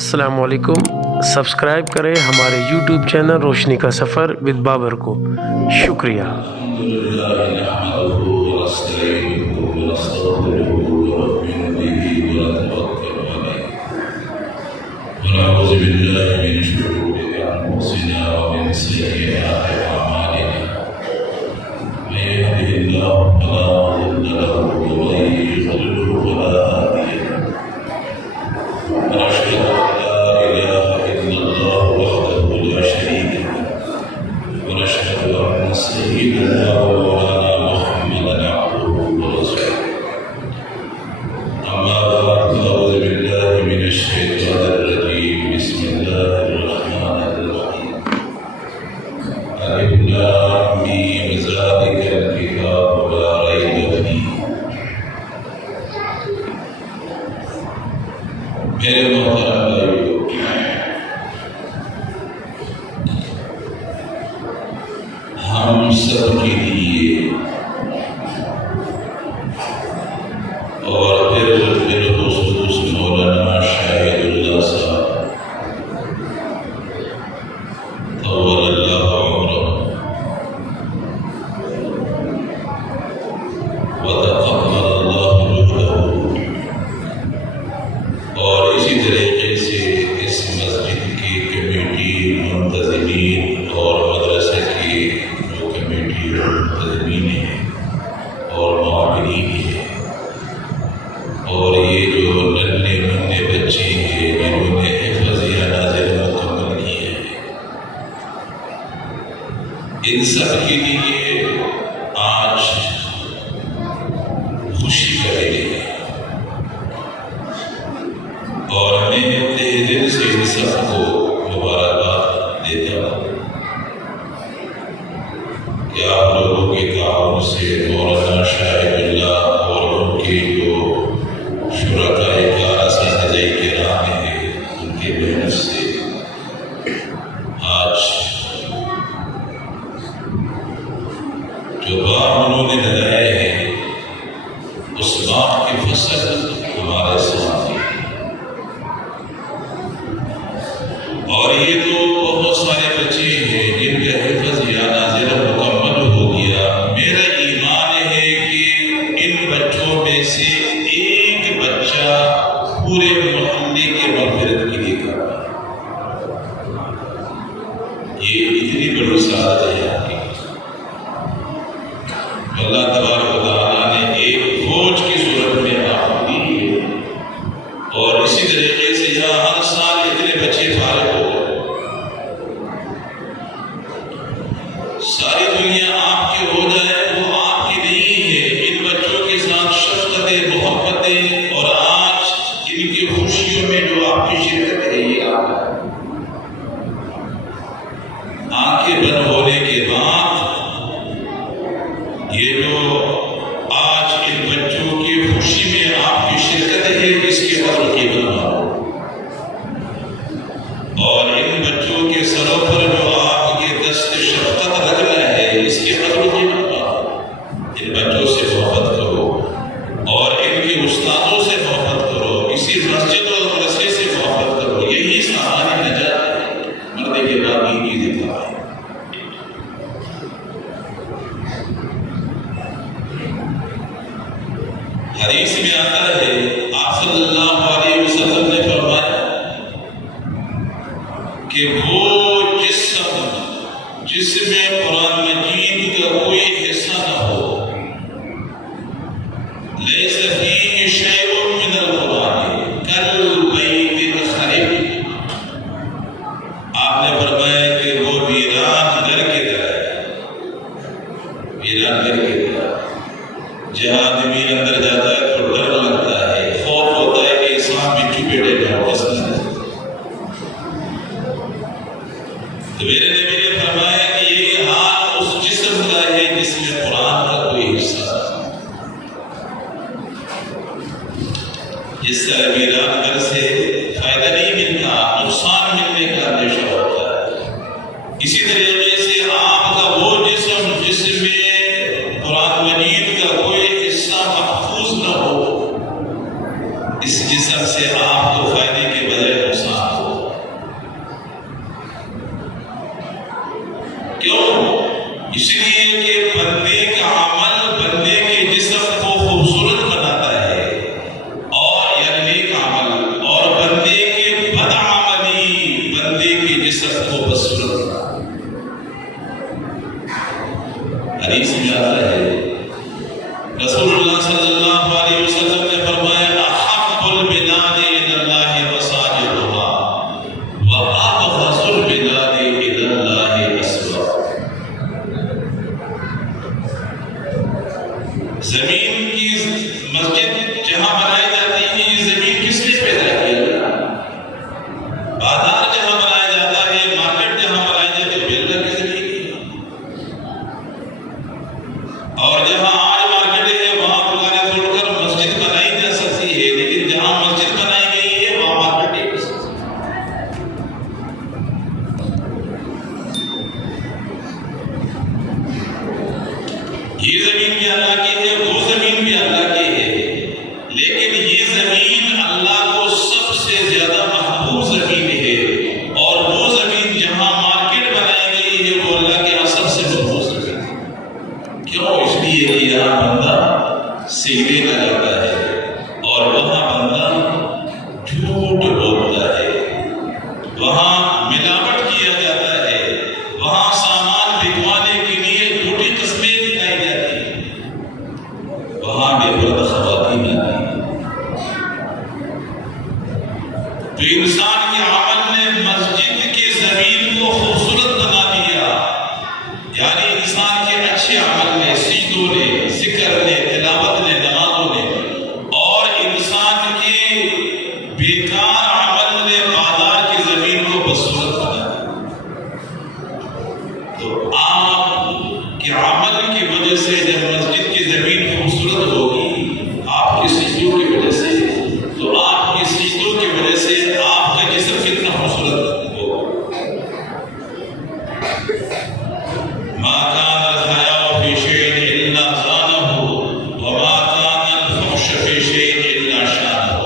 السلام علیکم، سبسکرائب کریں ہمارے یوٹیوب چینل روشنی کا سفر ود بابر کو۔ شکریہ۔ ونعوذ بالله من شرور أنفسنا ومن سيئات أعمالنا، من يهده الله فلا مضل له ومن يضلل فلا هادي له، ونشهد أن لا إله إلا الله وحده لا شريك له، ونشهد أن سيدنا ومولانا محمدا عبده ورسوله. أما بعد، فأعوذ بالله من الشيطان الرجيم. بسم الله الرحمن الرحيم. ألف لام ميم، ذلك الكتاب لا ريب فيه. میرے محترم بھائیو، ہم سب کے لیے اور پھر بالخصوص مولانا شاہد اللہ صاحب طول اللہ عمرہ وتقبل اللہ جهده، اور اسی طریقے سے اس مسجد کی کمیٹی منتظمین اور مدرسے کی جو کمیٹی منتظمین ہیں اور معاونین ہیں، اور یہ جو ننھے منھے بچے ہیں جنہوں نے حفظ یا ناظر مکمل کیے ہیں، ان سب کے لیے آج خوشی کا دن ہے، اور میں تہ دل سے ان سب کو مبارکباد دیتا ہوں کہ آپ لوگوں کے تعاون سے مولانا شاہد اللہ اور ان کے جو شرکائے کار اساتذہ کرام ہیں، ان کے محنت سے آج جو باغ انہوں نے لگائے ہیں اس باغ کے فصل ہمارے سامنے ہیں، اور یہ تو بہت سارے بچے ہیں جن کا حفظ یا ناظرہ مکمل ہو گیا۔ میرا ایمان ہے کہ ان بچوں میں سے ایک بچہ پورے محلے کے مغفرت کے لیے کر رہا ہے۔ یہ اتنی بڑی سعادت ہے آپ کی۔ اللہ تبارک و تعالیٰ نے ایک فوج کی صورت میں آپ کو دی ہے، اور اسی طریقے سے یہاں ہر سال اتنے بچے فارغ ہو گئے۔ ساری دنیا آپ کی ہو جائے وہ آپ کی نہیں ہے۔ ان بچوں کے ساتھ شفقتیں، محبتیں، اور آج ان کی خوشیوں میں جو آپ کی شرکت ہے یہ آپ ہے۔ آنکھیں بند ہونے کے بعد یہ جو آج ان بچوں کی خوشی میں آپ کی شرکت ہے اس کے قدر کی بناؤ، اور ان بچوں کے سروں پر جو آپ کے دست شفقت رکھنا ہے اس کے قدر کی بناؤ۔ ان بچوں سے محبت کرو اور ان کے استادوں سے محبت کرو، اسی مسجد اور مدرسے سے محبت کرو، یہی سامان نجات ہے۔ مرنے کے بعد یہ چیزیں کہا ہے۔ حدیث میں آتا ہے آپ صلی اللہ علیہ وسلم نے فرمایا کہ وہ جس میں قرآن مجید کا کوئی حصہ نہ ہو، لیس فیہ شیء من القرآن کالبیت الخرب، آپ نے فرمایا کہ وہ ویران گھر کی طرح ہے۔ ویران گھر کی طرح جہاں آدمی اندر جاتا ہے تو ڈر لگتا ہے، خوف ہوتا ہے کہ سانپ بچھو بیٹھے گا، تو میرے نبی نے فرمایا کہ یہ حال اس جسم کا ہے جس میں قرآن کا کوئی حصہ جس کا ویران گھر سے فائدہ نہیں ملتا، نقصان ملنے کا اندیشہ ہوتا ہے۔ اسی طریقے سے آپ کا وہ جسم جس میں قرآن مجید کا کوئی حصہ محفوظ نہ ہو، اس جسم سے آپ کو فائدے کے بجائے نقصان رسول اللہ صلی اللہ علیہ وسلم نے فرمایا احب البلاد الی اللہ مساجدها وابغض البلاد الی اللہ اسواقها۔ زمین کی مسجد جہاں بنائی جاتی ہے، یہ زمین کس نے پیدا کیا؟ بازار جہاں بنایا جاتا ہے، مارکیٹ جہاں بنائی جاتی ہے، اللہ کی زمین ہے۔ اور جہاں آج مارکیٹ ہے وہاں دکانیں توڑ کر مسجد بنائی جا سکتی ہے، لیکن جہاں مسجد بنائی گئی ہے وہاں مارکیٹ نہیں بن سکتی۔ یہ زمین بھی اللہ کی ہے، وہ زمین بھی اللہ کی ہے، لیکن یہ زمین اللہ کو سب سے زیادہ محبوب زمین ہے، اور وہ زمین جہاں مارکیٹ بنائی گئی ہے وہ اللہ کے یہاں سب سے محبوب زمین ہے۔ کیوں؟ اس لیے کہ یہاں بندہ سجدے کا جاتا ہے اور وہاں بندہ جھوٹ بولتا ہے، وہاں ملاوٹ کیا جاتا ہے، وہاں سامان بکوانے کے لیے جھوٹی قسمیں دکھائی جاتی ہیں، وہاں بے پردہ خواتین آتی ہیں۔ تو انسان کے عمل نے مسجد کی زمین کو خوبصورت بنا دیا، یعنی انسان کے اچھے عمل نے، سجدوں نے، ذکر نے، تلاوت نے، نمازوں نے، اور انسان کے بیکار عمل نے بازار کی زمین کو بدصورت بنا دیا۔ تو آپ کے عمل کی وجہ سے جب مسجد کی زمین خوبصورت ہوگی آپ کے سجدوں کی وجہ سے، تو آپ کے سجدوں کی وجہ سے آپ کا جسم کتنا خوبصورت ہوگا۔ ما كان الحياء في شيء إلا زانه وما كان الفحش في شيء إلا شانه۔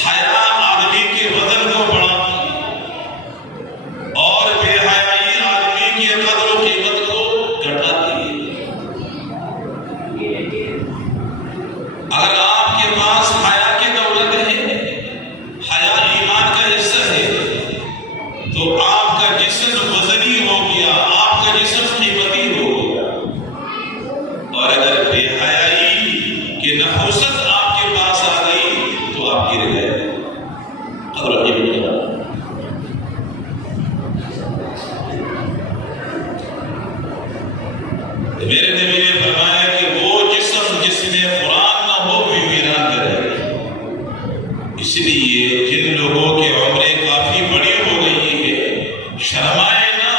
حیا آدمی کے بدن کو بڑھاتی اور بے حیائی آدمی کی قدر و قیمت کو گھٹاتی ہے۔ اگر آپ کے پاس حیا کی دولت ہے، حیا ایمان کا حصہ ہے، تو آپ کا جسم وزنی ہو گیا، آپ کا جسم قیمتی ہو گیا۔ اور اگر بے حیائی کی نحوست آپ کے پاس آ گئی تو آپ گر گئے۔ قدر و قیمت کیا؟ میرے نبی نے فرمایا کہ وہ جسم جس میں قرآن نہ ہو بھی ویران کرے۔ اس لیے جن لوگوں کے عمریں کافی بڑی ہو گئی ہے، شرمائے نہ،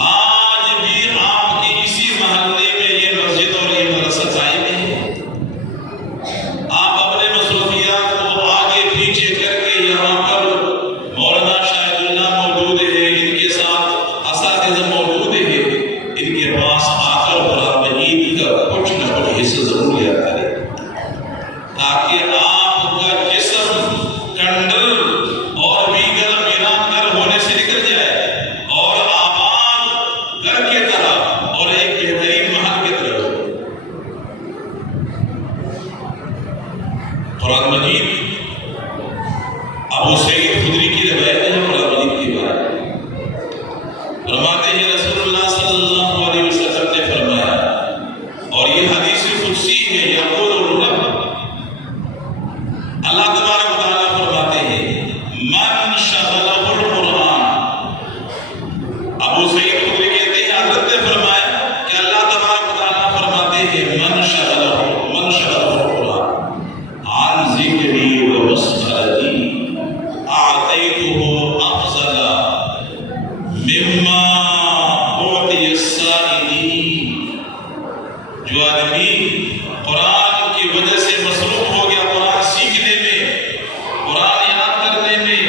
آج بھی آپ کی اسی محلے میں یہ مسجد اور یہ مدرسہ قائم ہے۔ آپ اپنے مصروفیات کو آگے پیچھے کر کے یہاں پر مولانا شاہد اللہ موجود ہے، ان کے ساتھ اساتذہ موجود ہے، ان کے پاس آ کر قرآن مجید کا کچھ نہ کچھ حصہ ضرور لیا کرے، تاکہ آپ کا جسم کنڈر اور دیگر ویران گھر ہونے سے نکل جائے اور آباد گھر کی طرح اور ایک بہترین محل کی طرح ہو۔ قرآن مجید ابو سعید خدری کی روایت ہے قرآن مجید کی بات، فرماتے ہیں رسول اللہ صلی اللہ علیہ وسلم نے فرمایا، اور یہ حدیث قدسی ہے، یقول الرب، اللہ تبارک و تعالیٰ فرماتے ہیں من شغلہ القرآن۔ ابو سعید خدری کہتے ہیں حضرت نے فرمایا کہ اللہ تبارک و تعالیٰ فرماتے ہیں من شغلہ القرآن عن ذکری و مسئلتی اعطیتہ افضل مما اعطی السائلین۔ جو آدمی قرآن کی وجہ سے مصروف ہو گیا، قرآن سیکھنے میں، قرآن یاد کرنے میں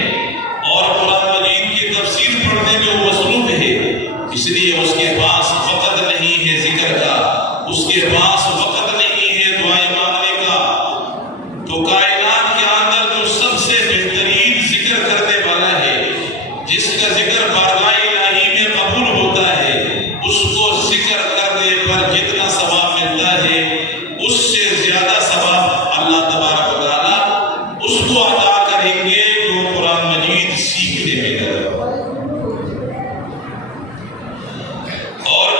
اور قرآن مجید کی تفسیر پڑھنے میں وہ مصروف ہے، اس لیے اس کے پاس وقت نہیں ہے ذکر کا، اس کے پاس وقت نہیں ہے دعائیں مانگنے کا، تو کائنات کے اندر جو سب سے بہترین ذکر کرنے والا ہے، جس کا ذکر بارگاہ الہی میں قبول ہوتا ہے، اس کو ذکر کرنے پر جتنا ثواب ملتا ہے اس سے زیادہ ثواب اللہ تبارک و تعالیٰ اس کو عطا کریں گے جو قرآن مجید سیکھنے میں لگا۔ اور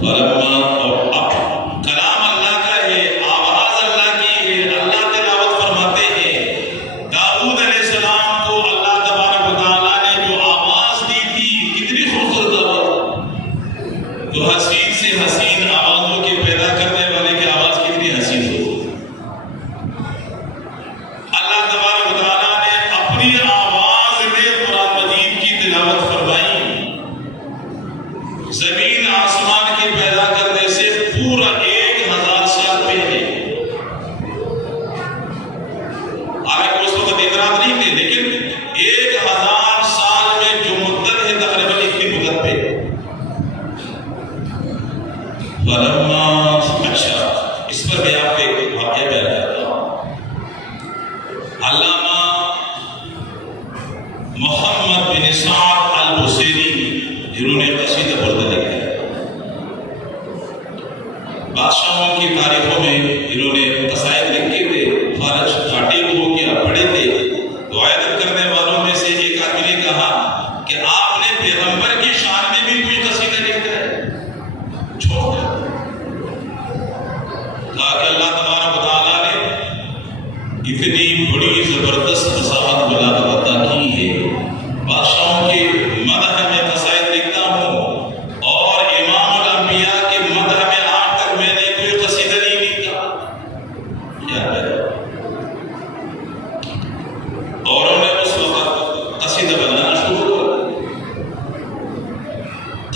فلما اور اب کلام اللہ کا ہے، آواز اللہ کی ہے، اللہ تلاوت فرماتے ہیں۔ داؤد علیہ السلام کو اللہ تبارک و تعالیٰ نے جو آواز دی تھی، کتنی خوبصورت آواز، تو حسین سے حسین آوازوں کے پیدا کرنے والے کی آواز کتنی حسین ہو۔ اللہ تبارک و تعالیٰ نے اپنی آواز میں قرآن مجید کی تلاوت فرمائی۔ زمین آسمان کے پیدا کرنے سے پورا 1000 سال پہلے، حالانکہ اس وقت دن رات نہیں تھے، لیکن 1000 سال میں جو مدت ہے تقریباً اتنی مدت پہ اچھا، اس پر میں آپ کو ایک واقعہ بیان کرتا ہوں۔ علامہ محمد بن سعد البصیری جنہوں نے قصیدہ بردا لکھا ہے، بادشاہوں کی تاریخوں میں انہوں نے قصائد لکھے تھے، فارغ کاٹے ہو کیا پڑھے تھے۔ دعائیت کرنے والوں میں سے ایک آدمی نے کہا کہ آپ نے پیغمبر کی شان میں بھی کوئی قصیدہ لکھا ہے؟ چھوڑ دیا۔ کہا کہ اللہ تبارک و تعالیٰ نے اتنی بڑی زبردست فصاحت بلاغت عطا کی ہے، بادشاہوں کے مدح میں قصائد لکھتا ہوں، اور امام الانبیاء کے مدح میں آج تک میں نے کوئی قصیدہ نہیں لکھا۔ کیا ہے؟ اور انہوں نے اس وقت قصیدہ بنانا شروع کر دیا۔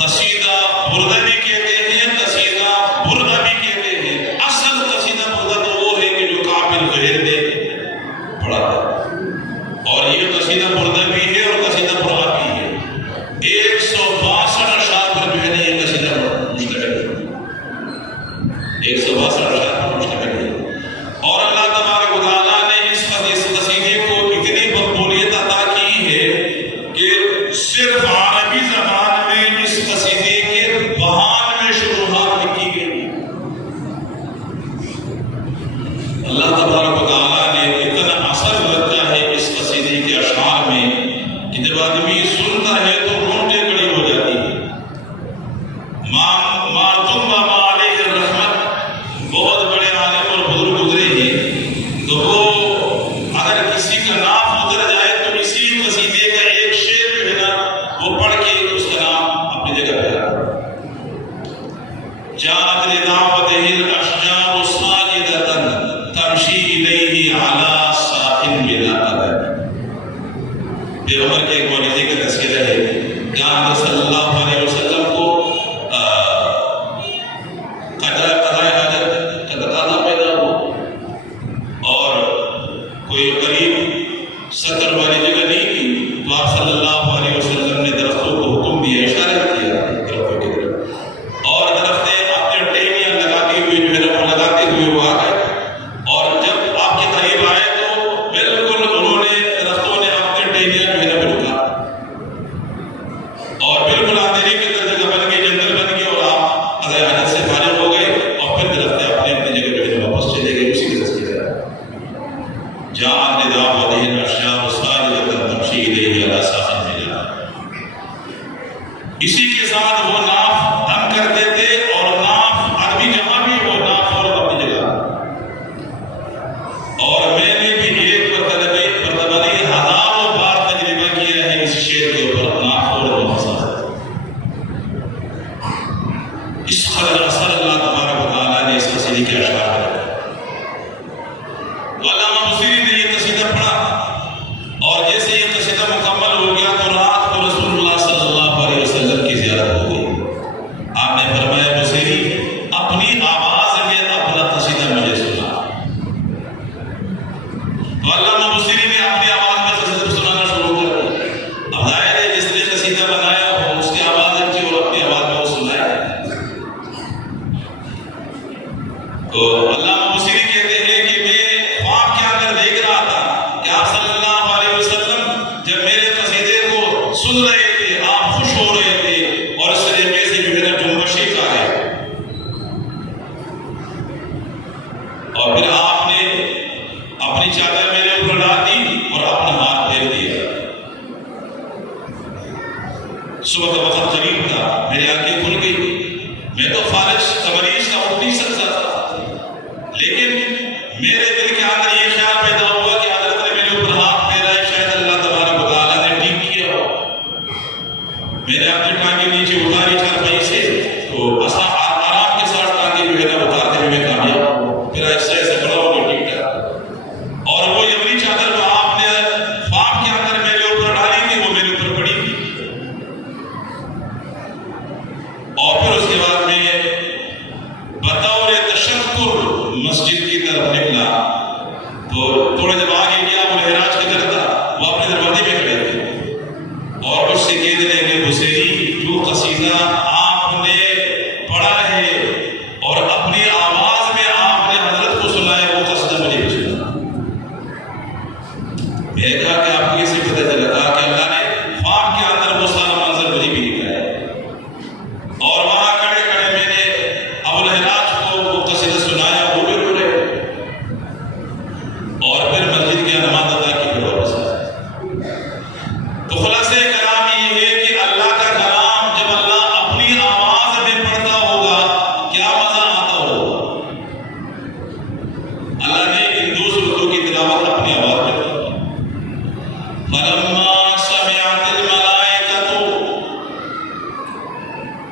قصیدہ بردہ بھی کہتے ہیں، قصیدہ بردہ بھی کہتے ہیں۔ اصل قصیدہ بردہ تو وہ ہے کہ جو کعب بن زہیر نے پڑھا تھا، اور یہ قصیدہ بردہ بھی ہے اور قصیدہ برہہ بھی ہے۔ 162 اشعار پر جو ہے نا یہ قصیدہ مشتمل ہے، 162 اشعار پر مشتمل ہے۔ اور اللہ تبارک و تعالیٰ نے اس قصیدے کو اتنی مقبولیت عطا کی ہے کہ صرف عربی زبان میں اس قصیدے کے 92 شروحات لکھی گئی۔ اللہ تبارک و تعالیٰ نے اتنا اثر رکھا ہے اس قصیدے کے اشعار میں کہ جب آدمی سنتا ہے تو رونگٹیں کھڑی ہو جاتی ہیں۔ ماتم بابا علیہ الرحمت بہت بڑے عالم اور بزرگ گزرے ہیں، تو وہ اگر کسی کا نام اتر جائے تو اسی قصیدے کا ایک شعر جو ہے نا وہ پڑھ کے اس کا نام اپنی جگہ پہ آتا ہے۔ جاءت لدعوته الاشجار ساجدة تمشی الیہ علی ساحل بلا ادب۔ پیغمبر کے ایک معجزے کا تذکرہ ہے کہ آپ صلی اللہ علیہ وسلم کو قضائے حاجت کا تقاضا پیدا ہوا اور کوئی قریب سطر والی جگہ نہیں تھی، تو آپ صلی اللہ علیہ وسلم نے درختوں کو حکم دیا، اشارہ کیا درختوں کی طرف، اور درختیں اپنے ٹہنیاں لگاتے ہوئے جو ہے نا وہ لگاتے ہوئے وہ آ گئے، اور جب آپ کے قریب آئے تو بالکل انہوں نے درختوں نے اپنے ٹہنیاں جو ہے نا وہ رکھا، اور بالکل اندھیرے کی طرح جگہ بن گئی، جنگل بن گئی، اور آپ قضائے حاجت سے فارغ ہو گئے، اور پھر درختیں اپنے اپنی جگہ جو ہے نا واپس چلے گئے۔ اسی کے تذکرہ ہے جاءت لدعوته الاشجار ساجدة تمشی الیہ علی ساحل بلا ادب۔ اسی کے ساتھ وہ ناف دم کرتے تھے، اور ناف آدمی جہاں بھی ہو ناف فوراً اپنی جگہ۔ اور میں نے بھی ایک مرتبہ نہیں ہزاروں بار تجربہ کیا ہے اس شعر کے اوپر، ناف فوراً واپس آ جاتا ہے۔ اس قدر اثر اللہ تبارک و تعالیٰ نے اس قصیدے کے اشعار میں رکھا۔ تو علامہ بصیری نے یہ قصیدہ پڑھا، اور جیسے یہ قصیدہ مکمل ہو گیا تو رات کو رسول اللہ صلی اللہ علیہ وسلم کی زیارت ہو گئی۔ آپ نے فرمایا بصیری اپنی آواز میں اپنا قصیدہ مجھے سنا۔ تو علامہ بصیری نے اپنی آواز میں قصیدہ سنانا شروع کر دیا۔ اب ظاہر ہے جس نے قصیدہ بنایا ہو اس کی آواز اچھی اور اپنی آواز میں وہ سنائے۔ تو علامہ بصیری کہتے ہیں کہ میں خواب کے اندر دیکھ رہا تھا کہ آپ صلی اللہ علیہ وسلم جب میرے قصیدے کو سن رہے تھے، آپ خوش ہو رہے تھے، اور اس طریقے سے جو ہے نا جنبشیں کھا گئے، اور پھر آپ نے اپنی چادر میرے اوپر ڈال دی اور اپنا ہاتھ پھیر دیا۔ صبح کا وقت قریب تھا، میری آنکھیں کھل گئی، میں تو فارغ تمریز کا اٹھ نہیں سکتا تھا، لیکن میرے دل کے اندر یہ خیال پیدا ہوا کہ حضرت نے میرے اوپر ہاتھ پھیرا ہے، شاید اللہ تبارک و تعالیٰ نے ٹھیک کیا ہو۔ میں نے اپنی ٹانگیں نیچے اتاری چارپائی سے، تو آرام کے ساتھ ٹانگیں جو ہے نا اتارتے ہوئے میں کامیاب، پھر ایسے ایسے کھڑا ہو گیا ٹھیک ٹھاک۔ اور وہ یمنی چادر جو آپ نے خواب کے اندر میرے اوپر ڈالی تھی وہ میرے اوپر پڑی تھی۔ اور پھر اس کے بعد میں بطور تشکر مسجد کی طرف نکلا، تو تھوڑے جب آگے گیا وہ معراج کی طرف تھا، وہ اپنے دروازے میں کھڑے تھے اور مجھ سے کہنے لگے حسینی جو قصیدہ آپ نے پڑھا ہے اور اپنی آواز میں آپ نے حضرت کو سنایا وہ قصیدہ مجھے بھی سنا۔ میں نے کہا کہ آپ کو کیسے پتہ چلا؟ کہا کہ اللہ نے خواب کے اندر وہ سارا منظر مجھے بھی دکھایا ہے، اور وہاں کھڑے کھڑے میں نے ابو الحراج کو وہ قصیدہ سنایا، وہ بھی رو رہے، اور پھر مسجد کی نماز ادا کی، پھر واپس آئے۔ تو خلاصہ کلام یہ ہے کہ اللہ کا کلام جب اللہ اپنی آواز میں پڑھتا ہوگا کیا مزہ آتا ہوگا۔ اللہ نے ان دو سورتوں کی تلاوت اپنی آواز میں کی۔ فَلَمَّا سَمِعَتِ الْمَلَائِكَةُ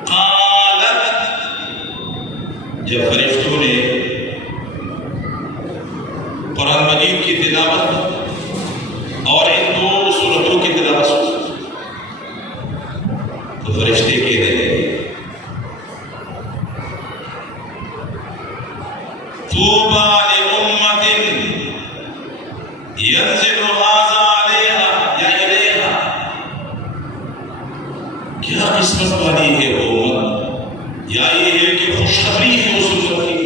قَالَتْ، جب فرشتوں نے قرآن مجید کی تلاوت اور ان دو سورتوں کی تلاوت سنی، تو فرشتے کہنے لگے طوبى لأمة ينزل هذا عليها یا إليها، کیا قسمت والی ہے وہ امت، یا یہ ہے کہ خوشخبری ہے اس امت کی،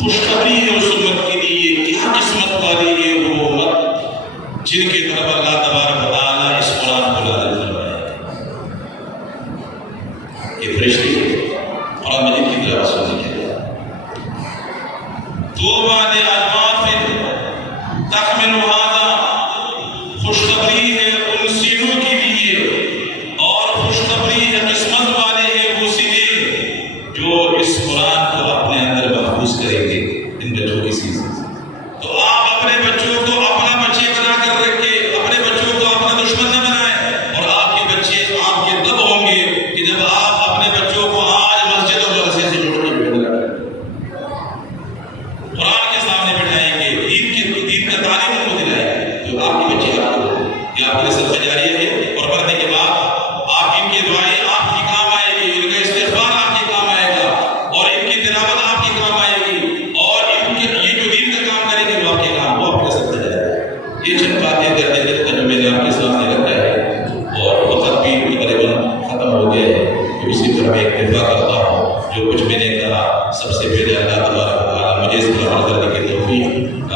خوشخبری ہے اس امت کے لیے، کیا قسمت والی ہے وہ امت جن کی طرف اللہ تبارک و تعالیٰ اس قرآن کو نازل فرمائے۔ یہ فرشتے قرآن مجید کی تلاوت سننے کے لیے طوبیٰ لأجواف تحمل هذا، خوشخبری ہے ان سینوں کے لیے، اور خوشخبری ہے قسمت والے ہیں وہ سینے جو اس قرآن کو اپنے اندر محفوظ کریں گے ان بچوں کی چیزیں۔ تو آپ اپنے بچوں کو اپنا بچے بنا کر رکھے، اپنے بچوں کو اپنا دشمن نہ بنائیں، اور آپ کے بچے آپ کے تب ہوں گے کہ جب آپ اپنے بچوں کو آج مسجد اور مدرسے سے جوڑ کے قرآن کے سامنے بٹھائیں گے، دین کا تعلیم ان کو دلائیں گے، تو آپ کے بچے آپ کو یہ آپ کے لیے صدقہ جاریہ ہے، اور پڑھنے کے بعد آپ ان کی دعائیں آپ کی کام آئے گی، ان کا استغفار آپ کے کام آئے گا، اور ان کی تلاوت آپ کے کام آئے گی، اور ان کے یہ جو دین کا کام کریں گے وہ آپ کے کام، وہ آپ کے صدقہ جاریہ ہے۔ یہ چند باتیں کرتے کرتے جو میں نے آپ کے سامنے رکھا ہے، اور وقت بھی تقریباً ختم ہو گیا ہے، تو اسی پر میں اکتفا کرتا ہوں۔ جو کچھ میں نے کہا سب سے پہلے اللہ تبارک و تعالیٰ مجھے اس پر عمل کرنے کی توفیق